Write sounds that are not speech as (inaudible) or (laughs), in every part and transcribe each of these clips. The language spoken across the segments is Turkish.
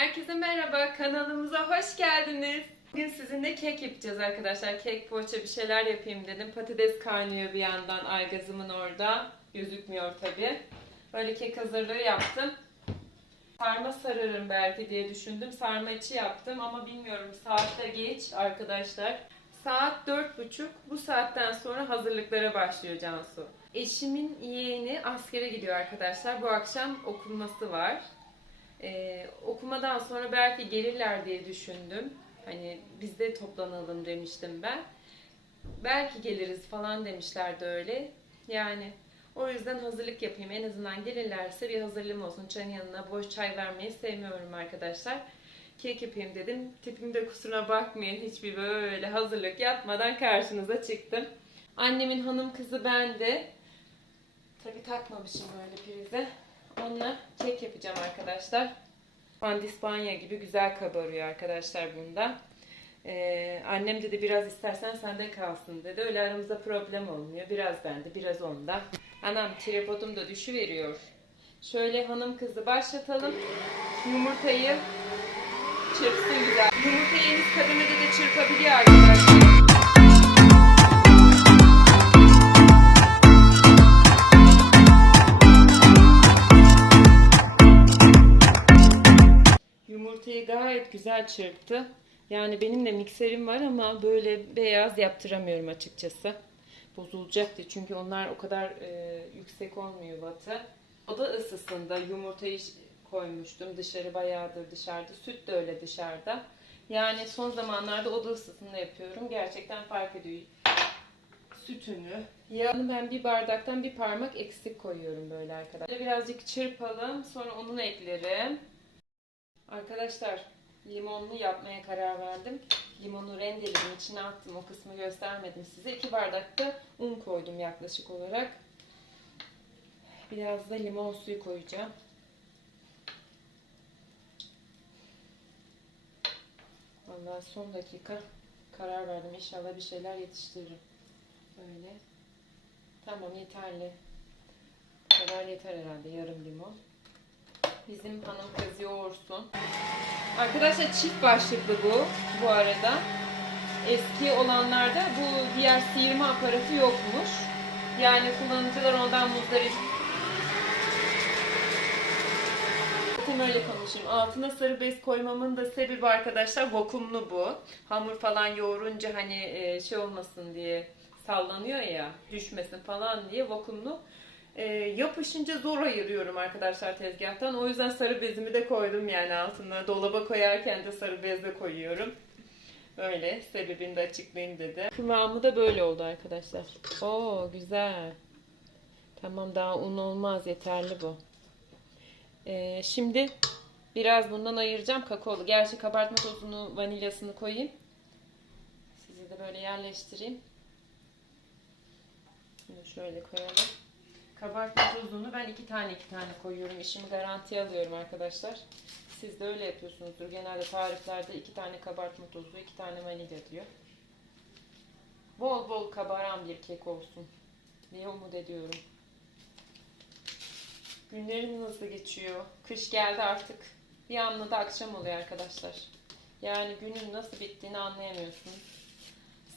Herkese merhaba, kanalımıza hoş geldiniz. Bugün sizinle kek yapacağız arkadaşlar. Kek, poğaça bir şeyler yapayım dedim. Patates kaynıyor bir yandan aygazımın orada. Gözükmüyor tabi. Böyle kek hazırlığı yaptım. Sarma sararım belki diye düşündüm. Sarma içi yaptım ama bilmiyorum saatte geç arkadaşlar. Saat dört buçuk. Bu saatten sonra hazırlıklara başlıyor Cansu. Eşimin yeğeni askere gidiyor arkadaşlar. Bu akşam okunması var. Ee, okumadan sonra belki gelirler diye düşündüm. Hani biz de toplanalım demiştim ben. Belki geliriz falan demişlerdi öyle. Yani o yüzden hazırlık yapayım. En azından gelirlerse bir hazırlığım olsun. Çayın yanına boş çay vermeyi sevmiyorum arkadaşlar. Kek yapayım dedim. Tipimde kusura bakmayın. Hiçbir böyle hazırlık yapmadan karşınıza çıktım. Annemin hanım kızı bende. Tabii takmamışım böyle prize. Onunla kek yapacağım arkadaşlar. Pandispanya gibi güzel kabarıyor arkadaşlar bunda. Ee, annem dedi biraz istersen sende kalsın dedi. Öyle aramızda problem olmuyor. Biraz bende, biraz onda. Anam tripodum da düşüveriyor. Şöyle hanım kızı başlatalım. Yumurtayı çırpsın güzel. Yumurtayı henüz kademede de çırpabiliyor arkadaşlar. Güzel çırptı. Yani benim de mikserim var ama böyle beyaz yaptıramıyorum açıkçası. Bozulacaktı çünkü onlar o kadar e, yüksek olmuyor wattı. O da ısısında yumurtayı koymuştum. Dışarı bayağıdır dışarıda. Süt de öyle dışarıda. Yani son zamanlarda oda ısısında yapıyorum. Gerçekten fark ediyor sütünü. Yağını ben bir bardaktan bir parmak eksik koyuyorum böyle arkadaşlar. Birazcık çırpalım. Sonra onu eklerim. Arkadaşlar limonlu yapmaya karar verdim. Limonu rendeledim, içine attım. O kısmı göstermedim size. 2 bardak da un koydum yaklaşık olarak. Biraz da limon suyu koyacağım. Vallahi son dakika karar verdim. İnşallah bir şeyler yetiştiririm. Böyle. Tamam yeterli. Bu kadar yeter herhalde yarım limon. Bizim hanım kız yoğursun. Arkadaşlar çift başlıklı bu bu arada. Eski olanlarda bu diğer sıyırma aparatı yokmuş. Yani kullanıcılar ondan muzdarip. Zaten öyle konuşayım. Altına sarı bez koymamın da sebebi arkadaşlar vakumlu bu. Hamur falan yoğurunca hani e, şey olmasın diye sallanıyor ya düşmesin falan diye vakumlu. E, yapışınca zor ayırıyorum arkadaşlar tezgahtan. O yüzden sarı bezimi de koydum yani altına. Dolaba koyarken de sarı bez de koyuyorum. Öyle sebebini de açıklayayım dedi. Kıvamı da böyle oldu arkadaşlar. Oo güzel. Tamam daha un olmaz yeterli bu. Ee, şimdi biraz bundan ayıracağım kakaolu. Gerçi kabartma tozunu, vanilyasını koyayım. Sizi de böyle yerleştireyim. Şimdi şöyle koyalım. Kabartma tozunu ben iki tane iki tane koyuyorum. İşimi garantiye alıyorum arkadaşlar. Siz de öyle yapıyorsunuzdur. Genelde tariflerde iki tane kabartma tozu, iki tane vanilya diyor. Bol bol kabaran bir kek olsun diye umut ediyorum. Günlerim nasıl geçiyor? Kış geldi artık. Bir anda da akşam oluyor arkadaşlar. Yani günün nasıl bittiğini anlayamıyorsun.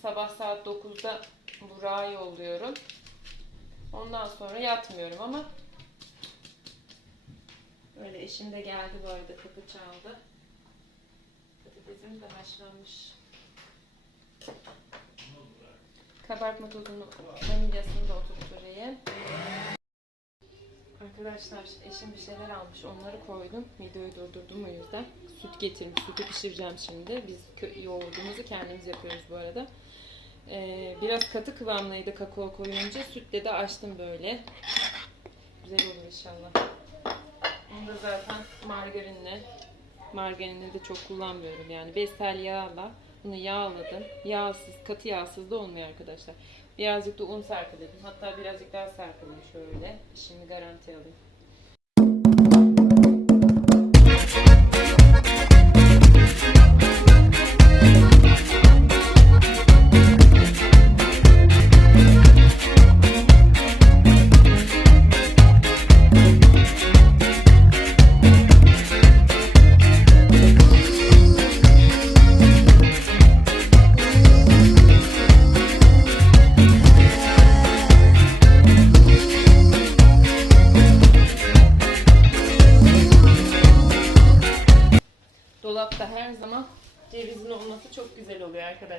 Sabah saat 9'da Burak'ı yolluyorum. Ondan sonra yatmıyorum ama öyle eşim de geldi bu arada kapı çaldı. Patatesim de haşlanmış. Kabartma tozunu, vanilyasını da oturtturayım. Arkadaşlar eşim bir şeyler almış onları koydum. Videoyu durdurdum o yüzden. Süt getirmiş. Sütü pişireceğim şimdi. Biz yoğurdumuzu kendimiz yapıyoruz bu arada. Ee, biraz katı kıvamlıydı kakao koyunca. Sütle de açtım böyle. Güzel olur inşallah. Bunu da zaten margarinle. Margarini de çok kullanmıyorum yani. Bestel yağla bunu yağladım. Yağsız, katı yağsız da olmuyor arkadaşlar. Birazcık da un serpeledim. Hatta birazcık daha serpeledim şöyle. İşimi garanti alayım.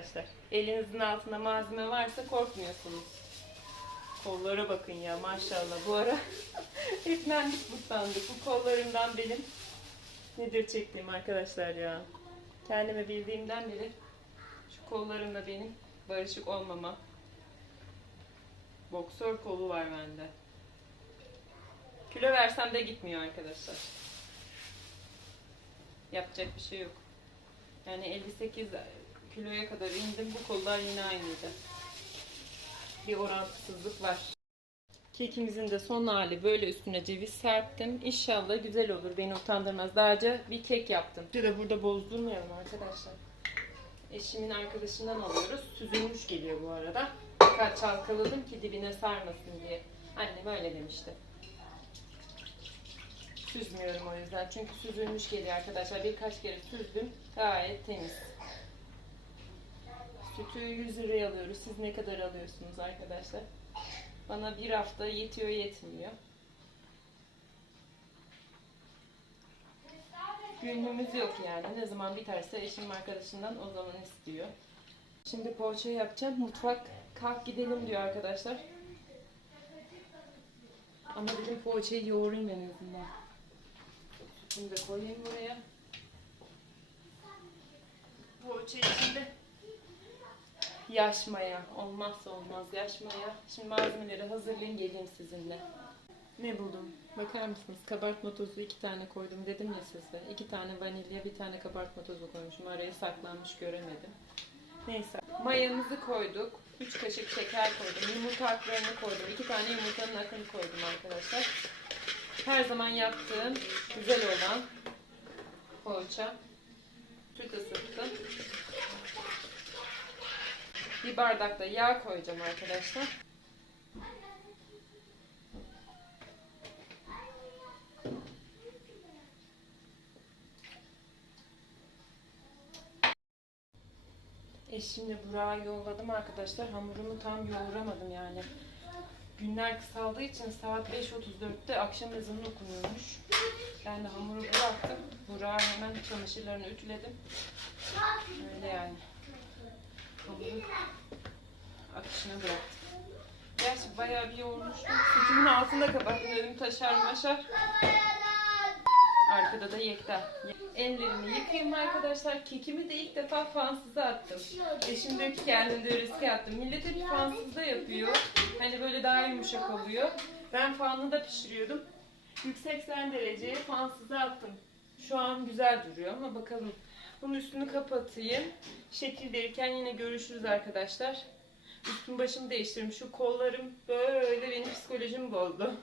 Arkadaşlar. Elinizin altında malzeme varsa korkmuyorsunuz. Kollara bakın ya maşallah. Bu ara (laughs) etmenlik mutlandık. Bu kollarımdan benim nedir çektiğim arkadaşlar ya. Kendimi bildiğimden beri şu kollarımda benim barışık olmama. Boksör kolu var bende. Kilo versem de gitmiyor arkadaşlar. Yapacak bir şey yok. Yani 58 kiloya kadar indim. Bu kollar yine aynıydı. Bir orantısızlık var. Kekimizin de son hali böyle üstüne ceviz serptim. İnşallah güzel olur. Beni utandırmaz. Daha bir kek yaptım. Bir de burada bozdurmayalım arkadaşlar. Eşimin arkadaşından alıyoruz. Süzülmüş geliyor bu arada. Birkaç çalkaladım ki dibine sarmasın diye. Annem öyle demişti. Süzmüyorum o yüzden. Çünkü süzülmüş geliyor arkadaşlar. Birkaç kere süzdüm. Gayet temiz. Sütü 100 liraya alıyoruz. Siz ne kadar alıyorsunuz arkadaşlar? Bana bir hafta yetiyor yetmiyor. Günlüğümüz yok yani. Ne zaman biterse eşim arkadaşından o zaman istiyor. Şimdi poğaça yapacağım. Mutfak kalk gidelim diyor arkadaşlar. Ama dedim poğaçayı yoğurayım en azından. Sütünü koyayım buraya. Poğaça içinde yaş maya. Olmazsa olmaz yaş maya. Şimdi malzemeleri hazırlayın geleyim sizinle. Ne buldum? Bakar mısınız? Kabartma tozu iki tane koydum dedim ya size. İki tane vanilya, bir tane kabartma tozu koymuşum. Araya saklanmış göremedim. Neyse. Mayamızı koyduk. 3 kaşık şeker koydum. Yumurta aklarını koydum. 2 tane yumurtanın akını koydum arkadaşlar. Her zaman yaptığım güzel olan poğaça. Süt ısıttım. Bir bardak da yağ koyacağım arkadaşlar. Eşimle Burak'a yolladım arkadaşlar. Hamurumu tam yoğuramadım yani. Günler kısaldığı için saat 5.34'te akşam ezanı okunuyormuş. Ben de hamuru bıraktım. Burak'a hemen çamaşırlarını ütüledim. Öyle yani. Hamuru akışına bıraktım. Gerçi bayağı bir yoğurmuştum. Sütümün altında kapattım dedim taşar maşar. Arkada da yekta. Ellerimi yıkayayım arkadaşlar. Kekimi de ilk defa fansıza attım. Eşim diyor ki kendim de riske attım. Millet hep fansızda yapıyor. Hani böyle daha yumuşak oluyor. Ben fanlı da pişiriyordum. 180 dereceye fansıza attım. Şu an güzel duruyor ama bakalım. Bunun üstünü kapatayım. Şekil verirken yine görüşürüz arkadaşlar. Üstüm başımı değiştirdim. Şu kollarım böyle benim psikolojimi bozdu.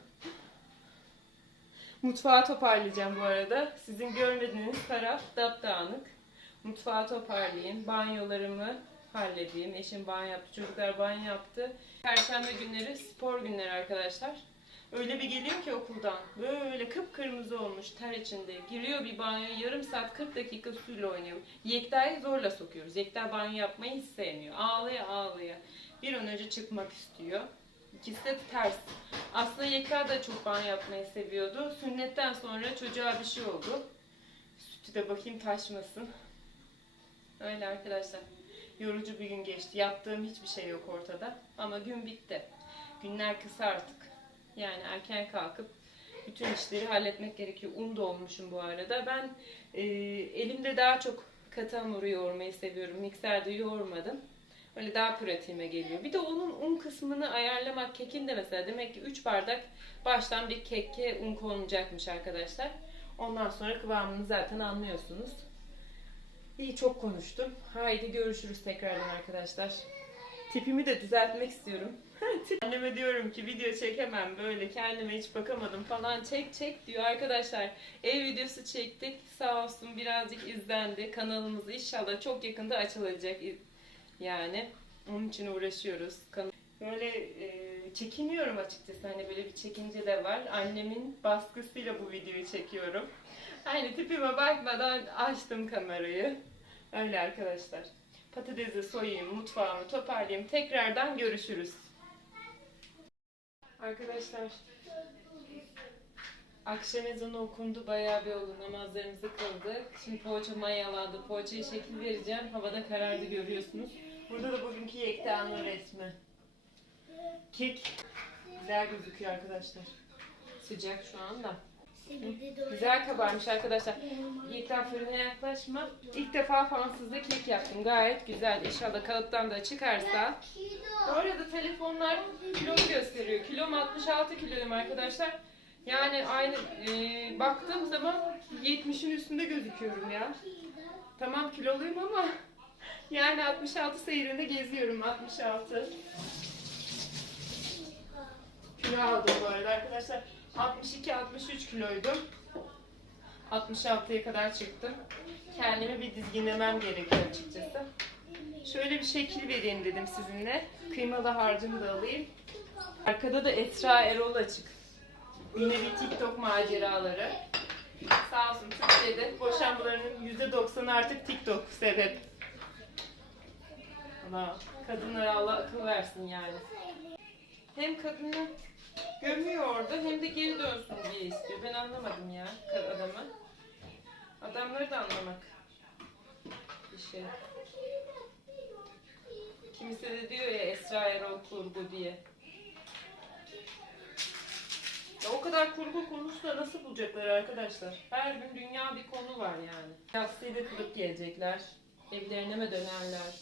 Mutfağı toparlayacağım bu arada. Sizin görmediğiniz taraf dağınık. Mutfağı toparlayayım. Banyolarımı halledeyim. Eşim banyo yaptı. Çocuklar banyo yaptı. Perşembe günleri spor günleri arkadaşlar. Öyle bir geliyor ki okuldan. Böyle kıpkırmızı olmuş ter içinde. Giriyor bir banyo yarım saat 40 dakika suyla oynuyor. Yekta'yı zorla sokuyoruz. Yekta banyo yapmayı hiç sevmiyor. Ağlaya ağlaya. Bir an önce çıkmak istiyor. İkisi de ters. Aslında Yekta da çok banyo yapmayı seviyordu. Sünnetten sonra çocuğa bir şey oldu. Sütü de bakayım taşmasın. Öyle arkadaşlar. Yorucu bir gün geçti. Yaptığım hiçbir şey yok ortada. Ama gün bitti. Günler kısa artık. Yani erken kalkıp bütün işleri halletmek gerekiyor. Un da olmuşum bu arada. Ben e, elimde daha çok katı hamuru yoğurmayı seviyorum. Mikserde yoğurmadım. Öyle daha pratiğime geliyor. Bir de onun un kısmını ayarlamak kekin de mesela demek ki 3 bardak baştan bir keke un konulacakmış arkadaşlar. Ondan sonra kıvamını zaten anlıyorsunuz. İyi çok konuştum. Haydi görüşürüz tekrardan arkadaşlar. Tipimi de düzeltmek istiyorum. Anneme diyorum ki video çekemem böyle kendime hiç bakamadım falan çek çek diyor arkadaşlar. Ev videosu çektik sağ olsun birazcık izlendi. Kanalımız inşallah çok yakında açılacak yani. Onun için uğraşıyoruz. Böyle e, çekiniyorum açıkçası hani böyle bir çekince de var. Annemin baskısıyla bu videoyu çekiyorum. Hani tipime bakmadan açtım kamerayı. Öyle arkadaşlar. Patatesi soyayım, mutfağımı toparlayayım. Tekrardan görüşürüz. Arkadaşlar Akşam ezanı okundu. Bayağı bir oldu. Namazlarımızı kıldık. Şimdi poğaça mayalandı. Poğaçaya şekil vereceğim. Havada karardı görüyorsunuz. Burada da bugünkü Yekta'nın resmi. Kek. Güzel gözüküyor arkadaşlar. Sıcak şu anda. Güzel kabarmış arkadaşlar. Yekta fırına yaklaşma. İlk defa fansızda kek yaptım. Gayet güzel. İnşallah kalıptan da çıkarsa. Bu arada telefonlar kilomu gösteriyor. Kilom 66 kiloyum arkadaşlar. Yani aynı e, baktığım zaman 70'in üstünde gözüküyorum ya. Tamam kiloluyum ama (laughs) yani 66 seyrinde geziyorum 66. Kilo aldım bu arada arkadaşlar. 62-63 kiloydum. 66'ya kadar çıktım. Kendimi bir dizginlemem gerekiyor açıkçası. Şöyle bir şekil vereyim dedim sizinle. Kıymalı harcımı da alayım. Arkada da Esra Erol açık. Yine bir TikTok maceraları. Sağ olsun Türkiye'de boşanmalarının %90'ı artık TikTok sebep. Allah kadınlara Allah akıl versin yani. Hem kadını gömüyor orada hem de geri dönsün diye istiyor. Ben anlamadım ya adamı. Adamları da anlamak bir şey. Kimisi de diyor ya Esra Erol kurgu diye. Ya o kadar kurgu konusunda nasıl bulacaklar arkadaşlar? Her gün dünya bir konu var yani. Yastığı da kılıp gelecekler. Evlerine mi dönerler?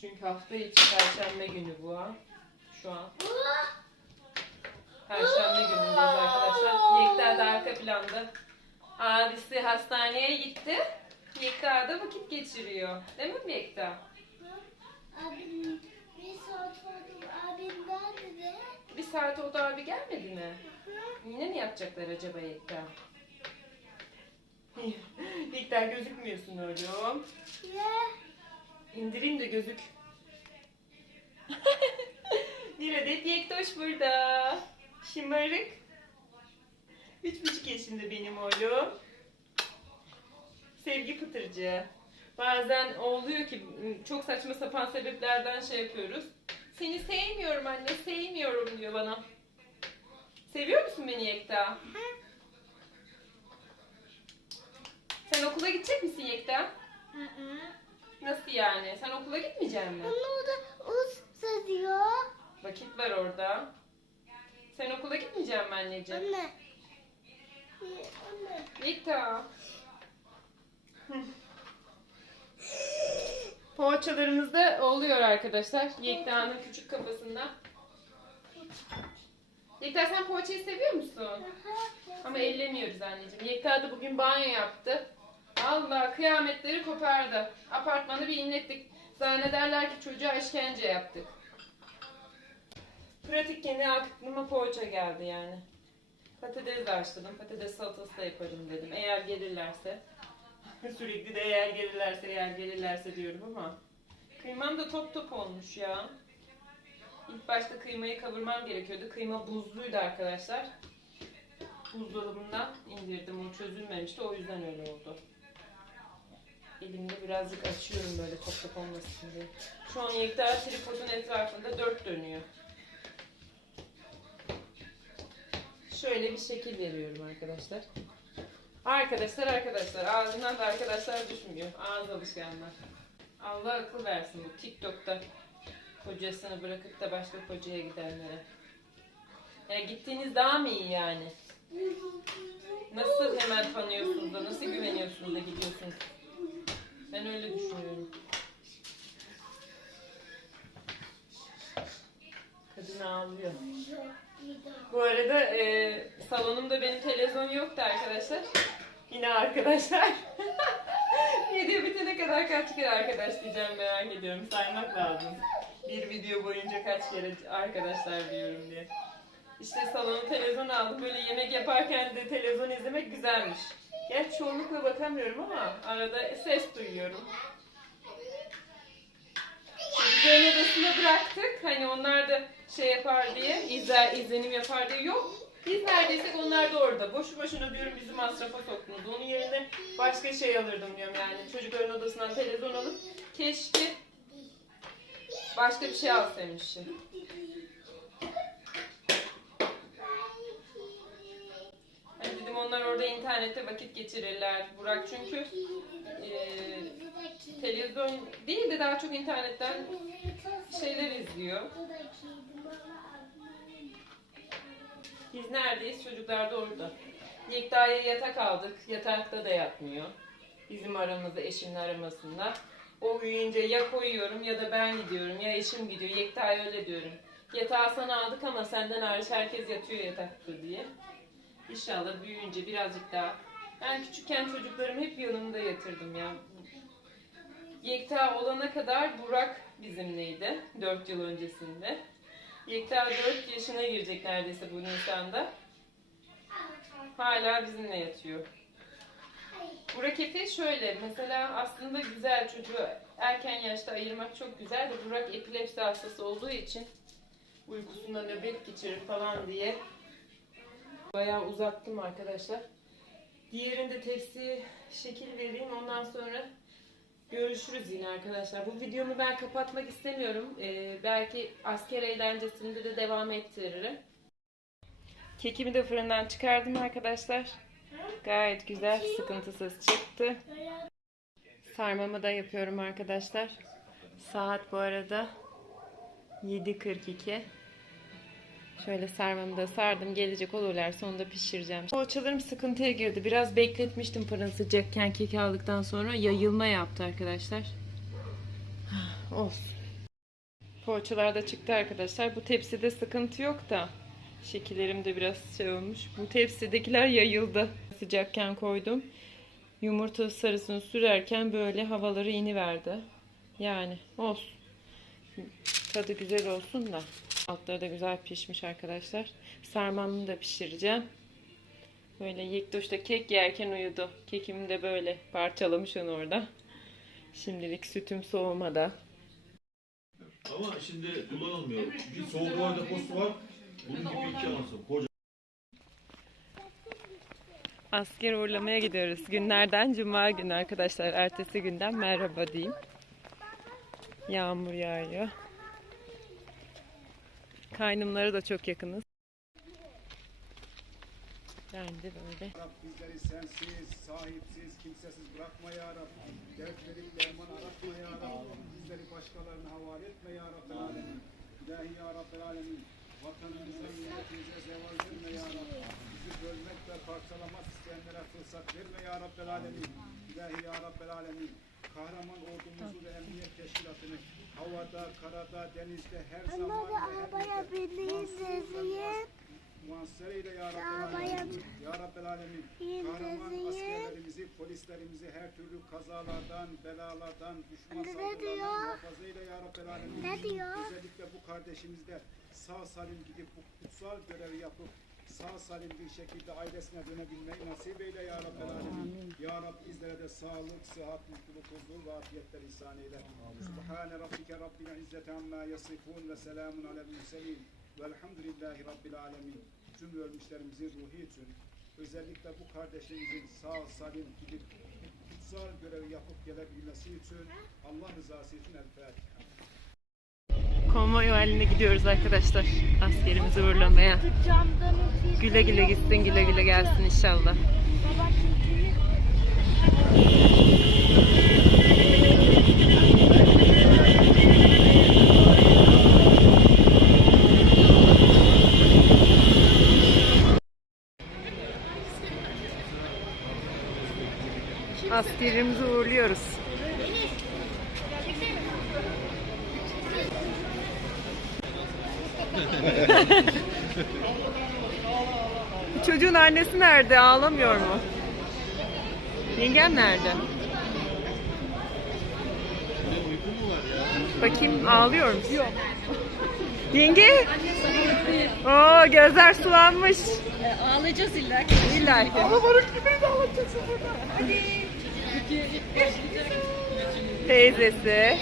Çünkü hafta içi Perşembe günü bu ha. Şu an. Perşembe günündeyiz arkadaşlar. Yekta da arka planda. Abisi hastaneye gitti. Yekta da vakit geçiriyor. Değil mi Yekta? Abim bir saat oldu. Abim nerede? Bir saat oldu abi gelmedi mi? Yine mi yapacaklar acaba Yekta? (laughs) Yekta gözükmüyorsun oğlum. Ya. İndireyim de gözük. Bir adet Yektoş burada. Şımarık. Üç buçuk yaşında benim oğlum. Sevgi pıtırcı. Bazen oluyor ki çok saçma sapan sebeplerden şey yapıyoruz. Seni sevmiyorum anne, sevmiyorum diyor bana. Seviyor musun beni Yekta? Sen okula gidecek misin Yekta? Hı hı. Nasıl yani? Sen okula gitmeyecek misin? Ama o da usta diyor. Vakit var orada. Sen okula gitmeyecek misin anneciğim? Anne. Anne. (laughs) Yekta. Poğaçalarımız da oluyor arkadaşlar. Yekta'nın küçük kafasında. Yekta sen poğaçayı seviyor musun? Ama ellemiyoruz anneciğim. Yekta da bugün banyo yaptı. Allah kıyametleri kopardı. Apartmanı bir inlettik. Zannederler ki çocuğa işkence yaptık. Pratik yeni aklıma poğaça geldi yani. Patates haşladım. Patates salatası da yaparım dedim. Eğer gelirlerse. (laughs) Sürekli de eğer gelirlerse eğer gelirlerse diyorum ama. Kıymam da top top olmuş ya. İlk başta kıymayı kavurmam gerekiyordu. Kıyma buzluydu arkadaşlar. Buzdolabından indirdim. O çözülmemişti. O yüzden öyle oldu. Elimde birazcık açıyorum böyle top top olmasın diye. Şu an Yekta tripodun etrafında dört dönüyor. Şöyle bir şekil veriyorum arkadaşlar. Arkadaşlar arkadaşlar ağzından da arkadaşlar düşmüyor. Ağız alışkanlar. Allah akıl versin bu TikTok'ta kocasını bırakıp da başka kocaya gidenlere. Ya gittiğiniz daha mı iyi yani? Nasıl hemen tanıyorsunuz da nasıl güveniyorsunuz da gidiyorsunuz? Ben öyle düşünüyorum. Kadın ağlıyor. Bu arada e, salonumda benim televizyon yoktu arkadaşlar. Yine arkadaşlar. (laughs) Video bitene kadar kaç kere arkadaş diyeceğim merak ediyorum. Saymak lazım. Bir video boyunca kaç kere arkadaşlar diyorum diye. İşte salona televizyon aldım. Böyle yemek yaparken de televizyon izlemek güzelmiş. Gerçi çoğunlukla bakamıyorum ama arada ses duyuyorum. Çocukların odasına bıraktık. Hani onlar da şey yapar diye, izler, izlenim yapar diye. Yok. Biz neredeysek onlar da orada. Boşu boşuna diyorum bizi masrafa soktunuz. Onun yerine başka şey alırdım diyorum yani. Çocukların odasından televizyon alıp keşke başka bir şey alsaymışım. Hani dedim onlar orada internette vakit geçirirler. Burak çünkü eee, televizyon değil de daha çok internetten şeyler izliyor. Biz neredeyiz? Çocuklar da orada. Yekta'ya yatak aldık. Yatakta da yatmıyor. Bizim aramızda, eşimin aramasında. O uyuyunca ya koyuyorum ya da ben gidiyorum ya eşim gidiyor. Yekta'ya öyle diyorum. Yatağı sana aldık ama senden hariç herkes yatıyor yatakta diye. İnşallah büyüyünce birazcık daha. Ben küçükken çocuklarımı hep yanımda yatırdım ya. Yekta olana kadar Burak bizimleydi. 4 yıl öncesinde. Yekta 4 yaşına girecek neredeyse bu Nisan'da. Hala bizimle yatıyor. Burak Efe şöyle mesela aslında güzel çocuğu erken yaşta ayırmak çok güzel de Burak epilepsi hastası olduğu için uykusunda nöbet geçirir falan diye bayağı uzattım arkadaşlar. Diğerinde tepsi şekil vereyim ondan sonra görüşürüz yine arkadaşlar. Bu videomu ben kapatmak istemiyorum. Ee, belki asker eğlencesinde de devam ettiririm. Kekimi de fırından çıkardım arkadaşlar. Gayet güzel, sıkıntısız çıktı. Sarmamı da yapıyorum arkadaşlar. Saat bu arada 7.42. Şöyle sarmamı da sardım. Gelecek olurlar sonunda pişireceğim. Poğaçalarım sıkıntıya girdi. Biraz bekletmiştim fırın sıcakken keki aldıktan sonra yayılma yaptı arkadaşlar. Olsun. Poğaçalar da çıktı arkadaşlar. Bu tepside sıkıntı yok da. Şekillerim de biraz şey olmuş. Bu tepsidekiler yayıldı. Sıcakken koydum. Yumurta sarısını sürerken böyle havaları iniverdi. Yani olsun. Tadı güzel olsun da. Altları da güzel pişmiş arkadaşlar. Sarmamı da pişireceğim. Böyle Yektoş kek yerken uyudu. Kekimi de böyle parçalamış onu orada. Şimdilik sütüm soğumada. Ama şimdi kullanılmıyor. Çünkü soğuk hava deposu var. Bunun gibi iki anası. Koca. Asker uğurlamaya gidiyoruz. Günlerden cuma günü arkadaşlar. Ertesi günden merhaba diyeyim. Yağmur yağıyor. Kaynımlara da çok yakınız. Ben de böyle. Bizleri sensiz, sahipsiz, kimsesiz bırakma ya Rab. Dert derman aratma ya Rab. Bizleri başkalarına havale etme ya Rabbel Alemin. İlahi ya Rabbel Alemin. Vatanımıza, milletimize zeval verme ya Rab. Bizi bölmek ve parçalamak isteyenlere fırsat verme ya Rabbel Alemin. İlahi ya Rabbel Alemin. Kahraman ordumuzu ve emniyet teşkilatını havada, karada, denizde her zaman ve her yerde muhassere eyle ya Rabbel Alemin. Ya Rabbel Alemin. Kahraman askerlerimizi, polislerimizi her türlü kazalardan, belalardan, düşman saldırılardan muhafaza eyle ya Rabbel Alemin. Ne diyor? Özellikle bu kardeşimiz de sağ salim gidip bu kutsal görevi yapıp sağ salim bir şekilde ailesine dönebilmeyi nasip eyle ya Rabbel Alemin. Ya Rab bizlere de sağlık, sıhhat, mutluluk, huzur ve afiyetler ihsan eyle. Subhane Rabbike Rabbil İzzeti amma yasifun ve selamun alel murselin. Velhamdülillahi Rabbil Alemin. Tüm ölmüşlerimizin ruhu için özellikle bu kardeşimizin sağ salim gidip kutsal görevi yapıp gelebilmesi için Allah rızası için El Fatiha. Konvoy haline gidiyoruz arkadaşlar. Askerimizi uğurlamaya. Güle güle gitsin, güle güle gelsin inşallah. Baba çünkü Askerimizi uğurluyoruz. Çocuğun annesi nerede? Ağlamıyor mu? Yengem nerede? Bakayım ağlıyor musun? Yok. Yenge? Oo gözler sulanmış. Ağlayacağız illa. İlla ki. Teyzesi.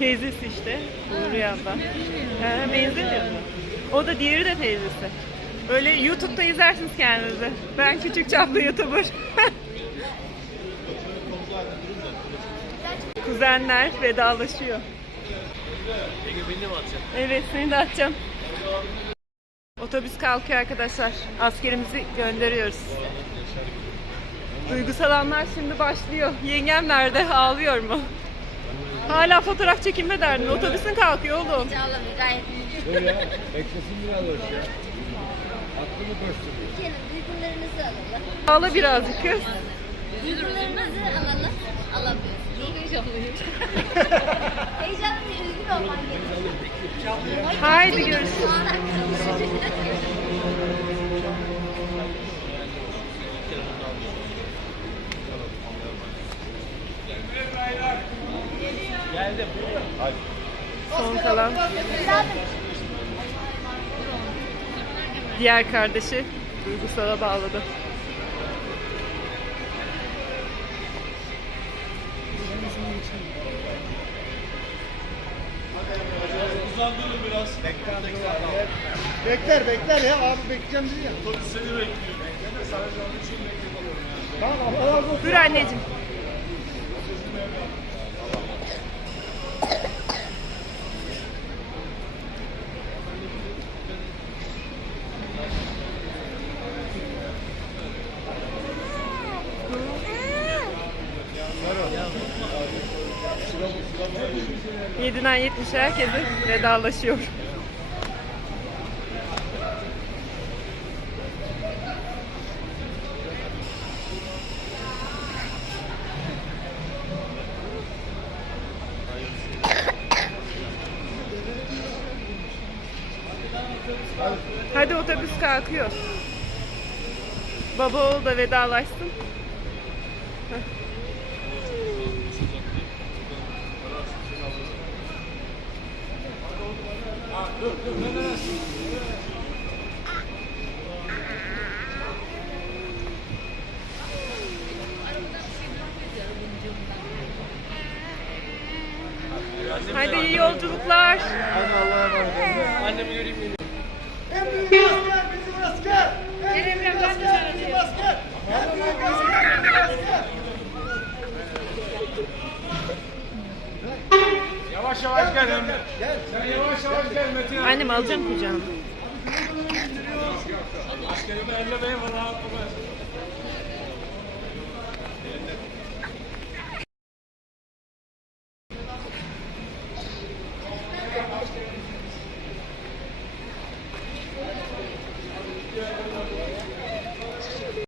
Teyzesi işte. Nuriye abla. He, benzemiyor mu? O da diğeri de teyzesi. Öyle YouTube'da izlersiniz kendinizi. Ben küçük çaplı YouTuber. (laughs) Kuzenler vedalaşıyor. Evet seni de atacağım. Otobüs kalkıyor arkadaşlar. Askerimizi gönderiyoruz. Duygusal anlar şimdi başlıyor. Yengem nerede? Ağlıyor mu? Hala fotoğraf çekinme derdin. Otobüsün kalkıyor oğlum. Ağlamıyor gayet iyi. Dur ya. Beklesin biraz hoş ya. Aklımı koşturuyor. Duygularınızı alalım. Ağla birazcık kız. Duygularınızı alalım. Alamıyoruz. Çok heyecanlıyım. Heyecanlı ve üzgün olman gerekiyor. Haydi görüşürüz. Son kalan diğer kardeşi duygusala bağladı. Bekler bekler ya abi bekleyeceğim dedi ya. Tamam Allah razı olsun. Dur anneciğim. Yediden yetmiş herkese vedalaşıyor. Hadi otobüs kalkıyor. Baba oğul da vedalaşsın. Hadi iyi yolculuklar. Yavaş yavaş gel Emre. Sen yavaş yavaş gel Metin. Annem alacağım kucağıma. Askerimi ellemeyin bana rahatlamaz.